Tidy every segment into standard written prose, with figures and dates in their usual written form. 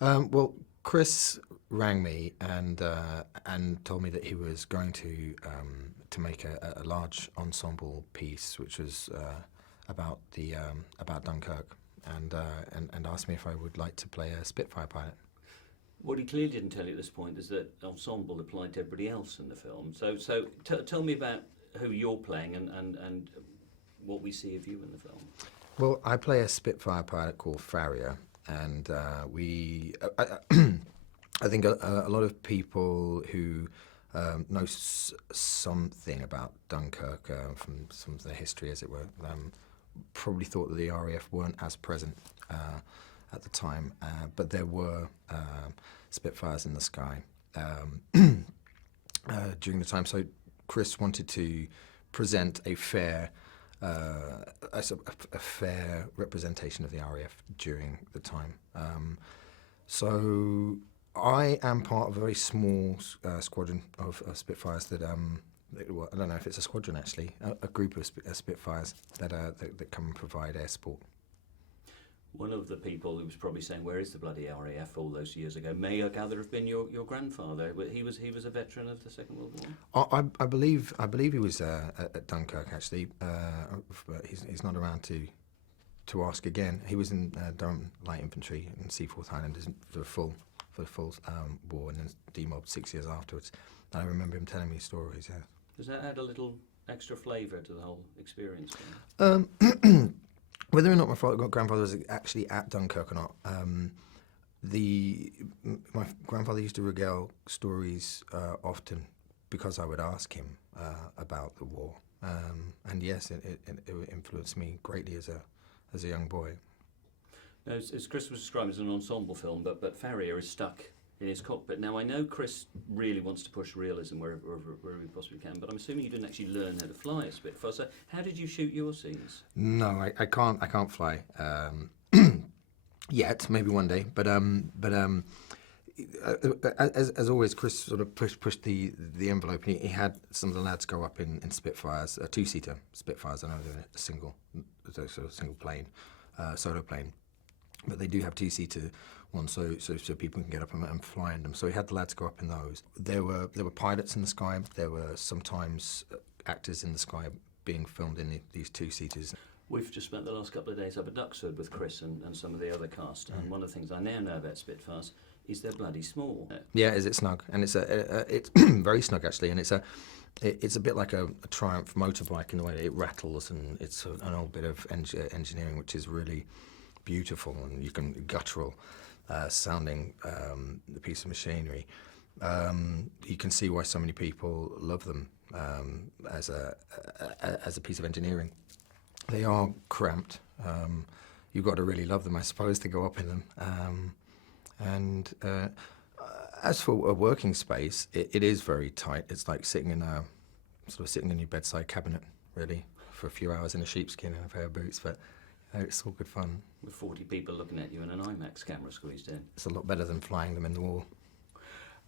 Well, Chris rang me and told me that he was going to make a large ensemble piece, which was about Dunkirk, and asked me if I would like to play a Spitfire pilot. What he clearly didn't tell you at this point is that ensemble applied to everybody else in the film. Tell me about who you're playing and what we see of you in the film. Well, I play a Spitfire pilot called Farrier, and I think a lot of people who know something about Dunkirk from some of the history, as it were, probably thought that the RAF weren't as present at the time, but there were Spitfires in the sky during the time. So Chris wanted to present a fair fair representation of the RAF during the time. So I am part of a very small squadron of Spitfires that I don't know if it's a squadron actually, a group of Spitfires that come and provide air support. One of the people who was probably saying, "Where is the bloody RAF?" all those years ago may, I gather, have been your grandfather. He was a veteran of the Second World War. I believe he was at Dunkirk actually. But he's not around to ask again. He was in Durham Light Infantry in Seaforth Highlanders for the full war, and then demobbed 6 years afterwards. And I remember him telling me stories. Yeah. Does that add a little extra flavour to the whole experience? Whether or not my grandfather was actually at Dunkirk or not, my grandfather used to regale stories often because I would ask him about the war, and yes, it influenced me greatly as a young boy. Now, as Chris was describing, as an ensemble film, but Farrier is stuck in his cockpit. Now, I know Chris really wants to push realism wherever he possibly can, but I'm assuming you didn't actually learn how to fly a Spitfire. So how did you shoot your scenes? No, I can't fly yet. Maybe one day, but as always, Chris sort of pushed the envelope. He had some of the lads go up in Spitfires, two-seater Spitfires. I know they're a single plane, solo plane, but they do have two-seater ones, so people can get up and fly in them. So he had the lads go up in those. There were pilots in the sky. There were sometimes actors in the sky being filmed in these two-seaters. We've just spent the last couple of days up at Duxford with Chris and some of the other cast, and one of the things I now know about Spitfires is they're bloody small. Yeah, is it snug? And it's it's very snug actually, and it's a bit like a Triumph motorbike in the way that it rattles, and it's an old bit of engineering which is really beautiful, and you can guttural sounding the piece of machinery. You can see why so many people love them as a piece of engineering. They are cramped. You've got to really love them, I suppose, to go up in them. And as for a working space, it is very tight. It's like sitting in your bedside cabinet, really, for a few hours in a sheepskin and a pair of boots. But it's all good fun. With 40 people looking at you and an IMAX camera squeezed in. It's a lot better than flying them in the wall.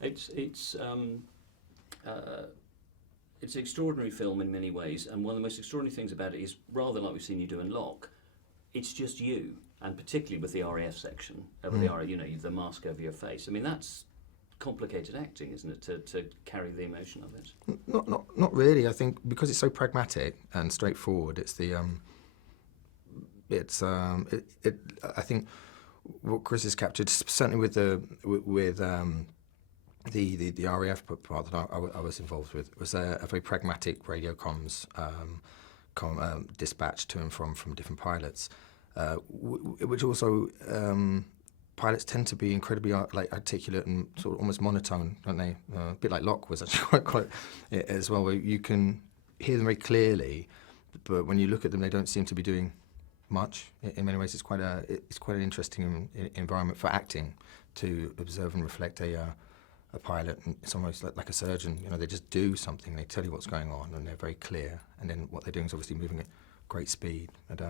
It's an extraordinary film in many ways, and one of the most extraordinary things about it is, rather like we've seen you do in Locke, it's just you, and particularly with the RAF section, over the RAF, the mask over your face. I mean, that's complicated acting, isn't it, to carry the emotion of it? Not really. I think because it's so pragmatic and straightforward, it's the I think what Chris has captured, certainly with the RAF part that I was involved with, was a very pragmatic radio comms dispatch to and from different pilots, which also pilots tend to be incredibly articulate and sort of almost monotone, don't they? A bit like Locke was actually quite as well, where you can hear them very clearly, but when you look at them, they don't seem to be doing much. In many ways, it's quite an interesting environment for acting to observe and reflect a pilot. And it's almost like a surgeon. They just do something. They tell you what's going on, and they're very clear. And then what they're doing is obviously moving at great speed. And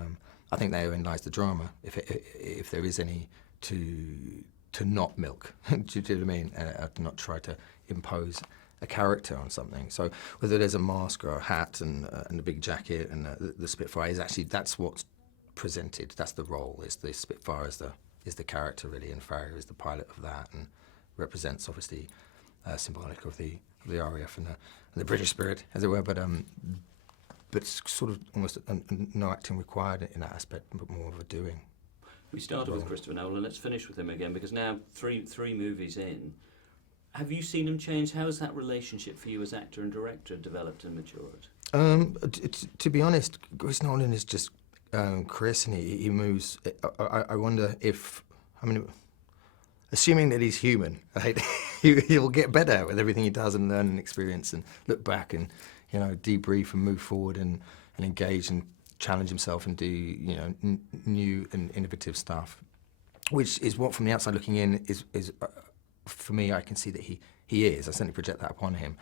I think therein lies the drama, if there is any, to not milk. Do you know what I mean? To not try to impose a character on something. So whether there's a mask or a hat and a big jacket and the Spitfire is actually, that's what's presented. That's the role. Is the Spitfire as is the character really, and Farrier is the pilot of that, and represents obviously symbolic of the RAF and the British spirit, as it were. But it's sort of almost no acting required in that aspect, but more of a doing. We started with Christopher Nolan. Let's finish with him again, because now three movies in, have you seen him change? How has that relationship for you as actor and director developed and matured? To be honest, Chris Nolan is just Chris, and he moves. I wonder if, I mean, assuming that he's human, right, he'll get better with everything he does and learn and experience and look back and, you know, debrief and move forward and engage and challenge himself and do, you know, new and innovative stuff, which is what, from the outside looking in, is for me, I can see that he is. I certainly project that upon him.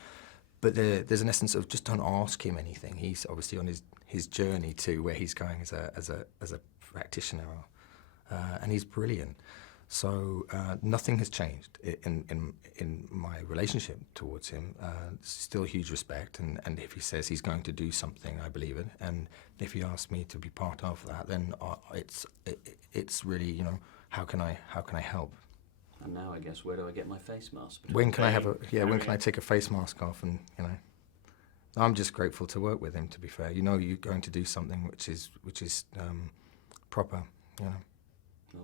But there's an essence of just don't ask him anything. He's obviously on his journey to where he's going as a practitioner, and he's brilliant. So nothing has changed in my relationship towards him. Still huge respect, and if he says he's going to do something, I believe it. And if he asks me to be part of that, then it's really, you know, how can I help? And now I guess, where do I get my face mask? When can I take a face mask off? And, you know, I'm just grateful to work with him. To be fair, you know, you're going to do something which is proper, you know.